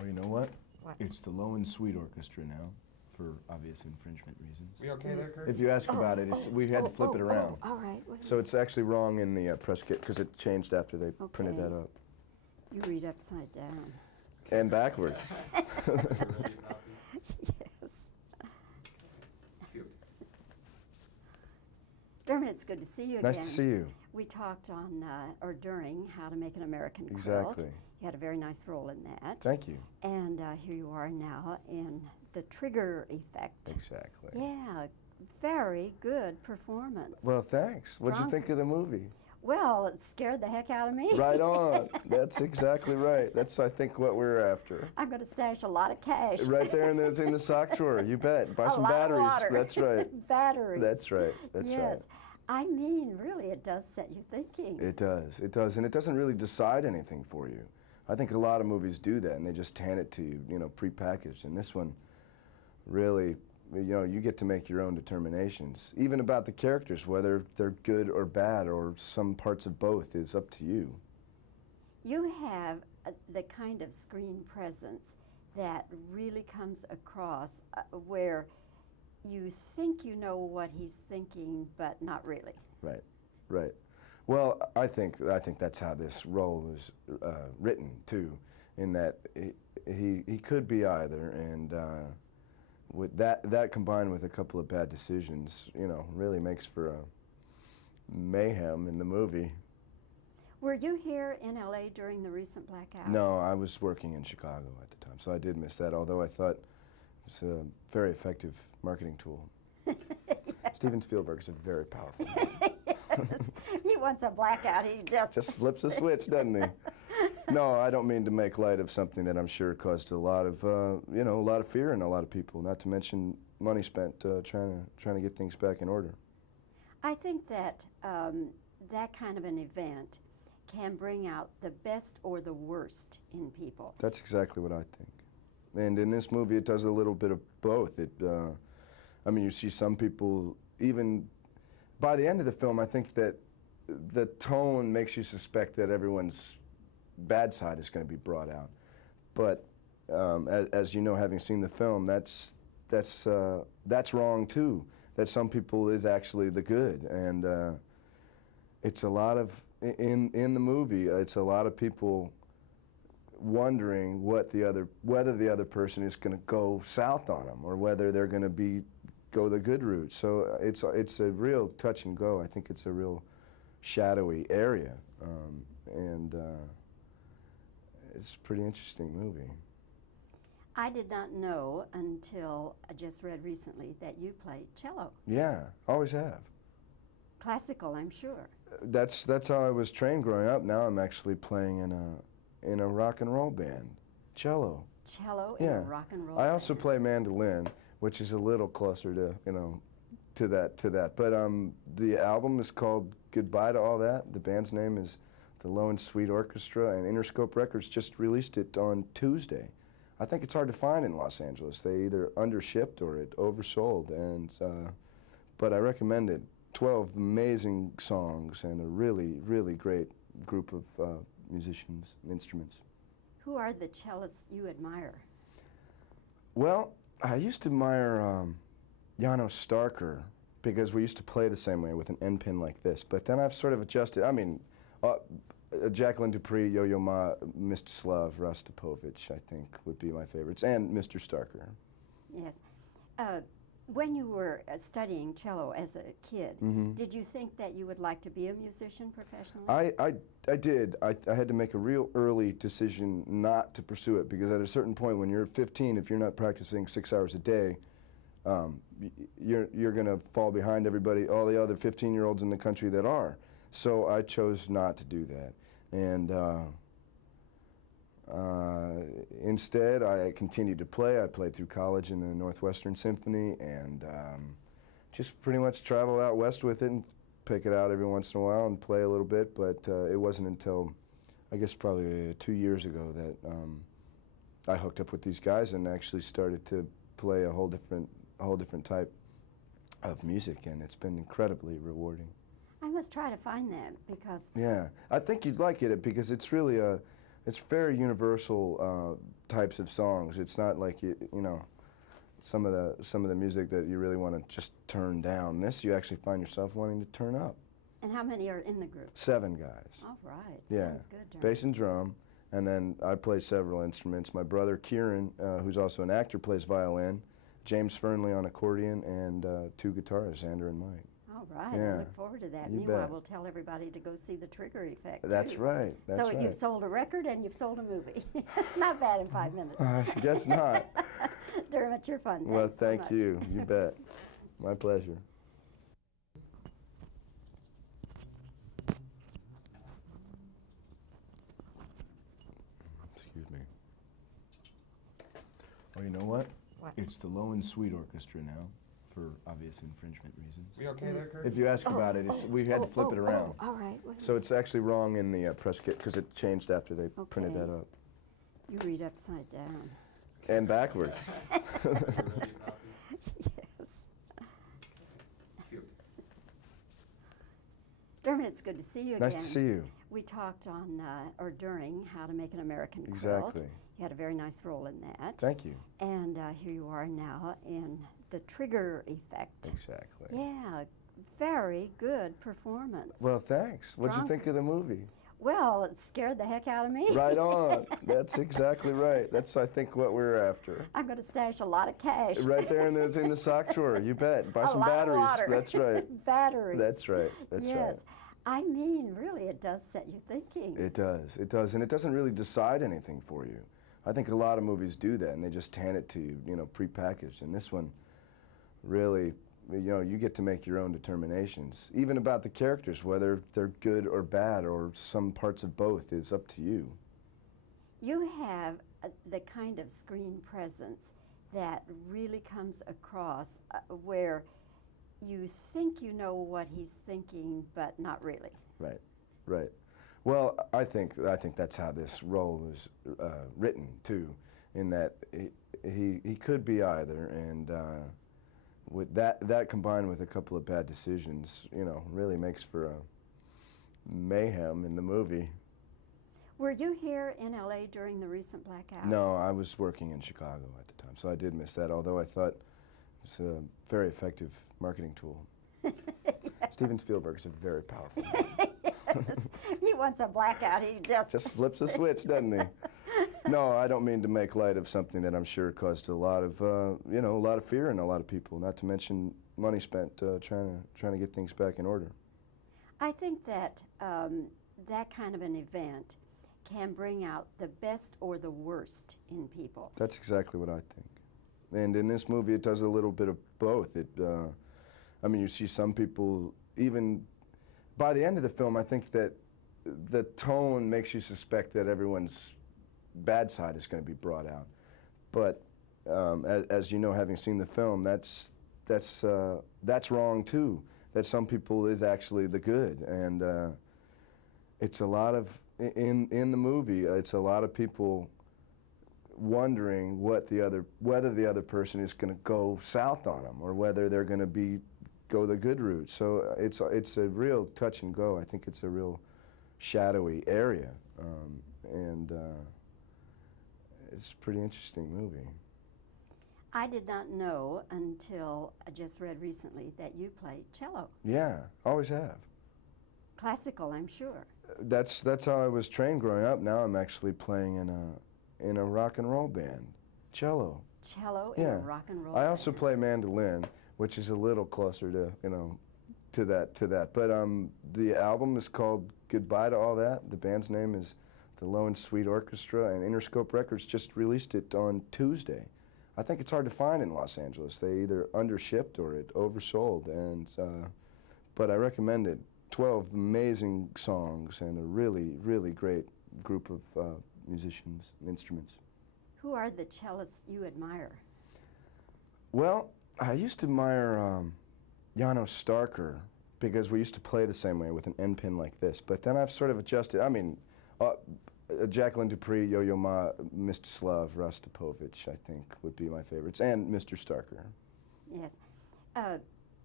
Well, you know what? What? It's the Low and Sweet Orchestra now, for obvious infringement reasons. We okay there, Kurt? If you ask about it, we had to flip it around. All right. Wait a So it's actually wrong in the press kit because it changed after they printed Okay. that up. You read upside down. And backwards. Yes. Dermot, it's good to see you again. Nice to see you. We talked on, or during, How to Make an American Quilt. Exactly. You had a very nice role in that. Thank you. And here you are now in The Trigger Effect. Exactly. Yeah, very good performance. Well, thanks. What'd you Strong. think of the movie? Well, it scared the heck out of me. Right on. That's exactly right. That's, I think, what we're after. I'm going to stash a lot of cash. Right there in the sock drawer. You bet. Buy some lot of batteries. water. That's right. Batteries. That's right. That's yes. right. I mean, really, it does set you thinking. It does. It does. And it doesn't really decide anything for you. I think a lot of movies do that, and they just hand it to you, you know, prepackaged. And this one, really, you know, you get to make your own determinations. Even about the characters, whether they're good or bad, or some parts of both, is up to you. You have the kind of screen presence that really comes across where you think you know what he's thinking, but not really. Right, right. Well, I think that's how this role was written too, in that he could be either, and with that combined with a couple of bad decisions, you know, really makes for a mayhem in the movie. Were you here in LA during the recent blackout? No, I was working in Chicago at the time, so I did miss that, although I thought it was a very effective marketing tool. Yes. Steven Spielberg is a very powerful man. Yes. He wants a blackout. He Just flips a switch, doesn't he? No, I don't mean to make light of something that I'm sure caused a lot of, you know, a lot of fear in a lot of people. Not to mention money spent trying to get things back in order. I think that that kind of an event can bring out the best or the worst in people. That's exactly what I think. And in this movie, it does a little bit of both. I mean, you see some people, even by the end of the film, I think that the tone makes you suspect that everyone's bad side is going to be brought out. But as you know, having seen the film, that's wrong too. That some people is actually the good, and it's a lot of in the movie. It's a lot of people wondering whether the other person is going to go south on them, or whether they're going to go the good route. So it's a real touch and go. I think it's a real shadowy area, and it's a pretty interesting movie. I did not know until I just read recently that you played cello. Yeah, always have. Classical, I'm sure. That's how I was trained growing up. Now I'm actually playing in a rock and roll band, cello. Cello in Yeah. a rock and roll I also band. play mandolin, which is a little closer to, you know, to that. But the album is called Goodbye to All That. The band's name is the Low and Sweet Orchestra, and Interscope Records just released it on Tuesday. I think it's hard to find in Los Angeles. They either undershipped or it oversold, and but I recommend it. 12 amazing songs and a really, really great group of musicians and instruments. Who are the cellists you admire? Well, I used to admire Janos Starker because we used to play the same way with an end pin like this, but then I've sort of adjusted. I mean, Jacqueline Dupree, Yo-Yo Ma, Mr. Slav, Rostropovich, I think, would be my favorites, and Mr. Starker. Yes. When you were studying cello as a kid, did you think that you would like to be a musician professionally? I did. I had to make a real early decision not to pursue it, because at a certain point when you're 15, if you're not practicing 6 hours a day, you're going to fall behind everybody, all the other 15-year-olds in the country that are. So I chose not to do that. And instead, I continued to play. I played through college in the Northwestern Symphony, and just pretty much traveled out west with it and pick it out every once in a while and play a little bit. But it wasn't until, I guess, probably 2 years ago that I hooked up with these guys and actually started to play a whole different type of music, and it's been incredibly rewarding. I must try to find that because... Yeah, I think you'd like it because it's really it's very universal types of songs. It's not like you know, some of the music that you really want to just turn down. This you actually find yourself wanting to turn up. And how many are in the group? 7 guys. All right. Yeah. Sounds good, Dermot. Bass and drum, and then I play several instruments. My brother Kieran, who's also an actor, plays violin. James Fernley on accordion, and 2 guitarists, Xander and Mike. All right. Yeah. I look forward to that. You Meanwhile, bet. we'll tell everybody to go see The Trigger Effect. That's too. right. That's so right. you've sold a record and you've sold a movie. Not bad in 5 minutes. I guess not. Dermot, you're fun. Well, Thanks so thank much. you. You bet. My pleasure. Excuse me. Oh, you know what? What? It's the Low and Sweet Orchestra now, for obvious infringement reasons. We okay there, Kurt? If you ask about it, we had to flip it around. All right. Wait a So it's actually wrong in the press kit because it changed after they printed Okay. that up. You read upside down. And backwards. Yes. Dermot, it's good to see you again. Nice to see you. We talked on, or during, How to Make an American Quilt. Exactly. You had a very nice role in that. Thank you. And here you are now in The Trigger Effect. Exactly. Yeah, very good performance. Well, thanks. What'd you Strong. think of the movie? Well, it scared the heck out of me. Right on. That's exactly right. That's, I think, what we're after. I'm going to stash a lot of cash. Right there in the sock drawer. You bet. Buy A some lot of batteries. water. That's right. Batteries. That's right. That's yes. right. I mean, really, it does set you thinking. It does. It does. And it doesn't really decide anything for you. I think a lot of movies do that, and they just hand it to you, you know, prepackaged. And this one, really, you know, you get to make your own determinations. Even about the characters, whether they're good or bad, or some parts of both, is up to you. You have the kind of screen presence that really comes across where you think you know what he's thinking, but not really. Right, right. Well, I think that's how this role was written too, in that he could be either, and with that combined with a couple of bad decisions, you know, really makes for a mayhem in the movie. Were you here in LA during the recent blackout? No, I was working in Chicago at the time, so I did miss that, although I thought it was a very effective marketing tool. Yes. Steven Spielberg is a very powerful man. Yes. He wants a blackout. He Just flips a switch, doesn't he? No, I don't mean to make light of something that I'm sure caused a lot of, you know, a lot of fear in a lot of people. Not to mention money spent trying to get things back in order. I think that that kind of an event can bring out the best or the worst in people. That's exactly what I think. And in this movie, it does a little bit of both. I mean, you see some people, even by the end of the film, I think that the tone makes you suspect that everyone's bad side is going to be brought out. But as you know, having seen the film, that's wrong too. That some people is actually the good, and it's a lot of in the movie. It's a lot of people wondering whether the other person is going to go south on them, or whether they're going to go the good route. So it's a real touch and go. I think it's a real shadowy area, and it's a pretty interesting movie. I did not know until I just read recently that you played cello. Yeah, always have. Classical, I'm sure. That's how I was trained growing up. Now I'm actually playing in a rock and roll band, cello. Cello in Yeah. a rock and roll I also band. play mandolin, which is a little closer to to that. But the album is called Goodbye to All That. The band's name is the Low and Sweet Orchestra, and Interscope Records just released it on Tuesday. I think it's hard to find in Los Angeles. They either undershipped or it oversold, and but I recommend it. 12 amazing songs and a really, really great group of musicians and instruments. Who are the cellists you admire? Well, I used to admire Janos Starker because we used to play the same way with an end pin like this, but then I've sort of adjusted. I mean, Jacqueline Dupree, Yo-Yo Ma, Mr. Slav, Rostropovich, I think, would be my favorites, and Mr. Starker. Yes.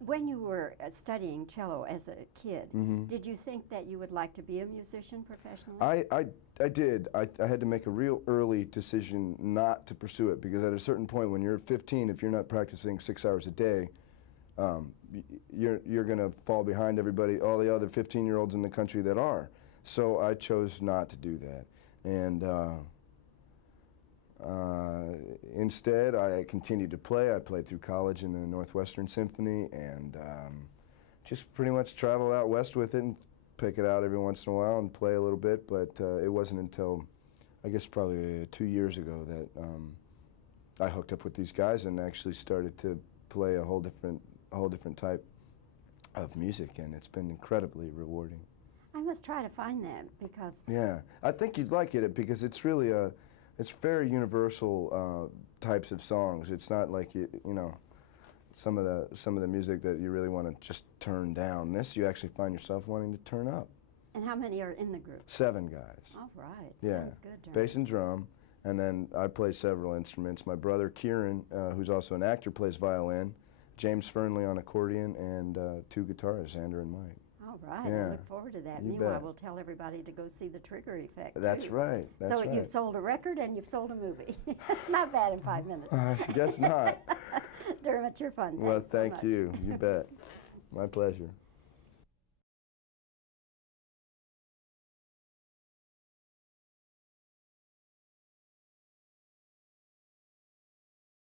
When you were studying cello as a kid, did you think that you would like to be a musician professionally? I did. I had to make a real early decision not to pursue it, because at a certain point when you're 15, if you're not practicing 6 hours a day, you're going to fall behind everybody, all the other 15-year-olds in the country that are. So I chose not to do that. And instead, I continued to play. I played through college in the Northwestern Symphony, and just pretty much traveled out west with it and pick it out every once in a while and play a little bit. But it wasn't until, I guess, probably 2 years ago that I hooked up with these guys and actually started to play a whole different type of music, and it's been incredibly rewarding. I must try to find that, because... Yeah, I think you'd like it, because it's really it's very universal types of songs. It's not like you know, some of the music that you really want to just turn down. This you actually find yourself wanting to turn up. And how many are in the group? 7 guys. All right. Yeah. Sounds good, Dermot. Bass and drum, and then I play several instruments. My brother Kieran, who's also an actor, plays violin. James Fernley on accordion, and 2 guitarists, Xander and Mike. All right, Yeah. I look forward to that. You Meanwhile, bet. we'll tell everybody to go see The Trigger Effect, That's too. right. That's so right. you've sold a record and you've sold a movie. Not bad in 5 minutes. I guess not. Dermot, you're fun. Well, Thanks so thank much. you. You bet. My pleasure.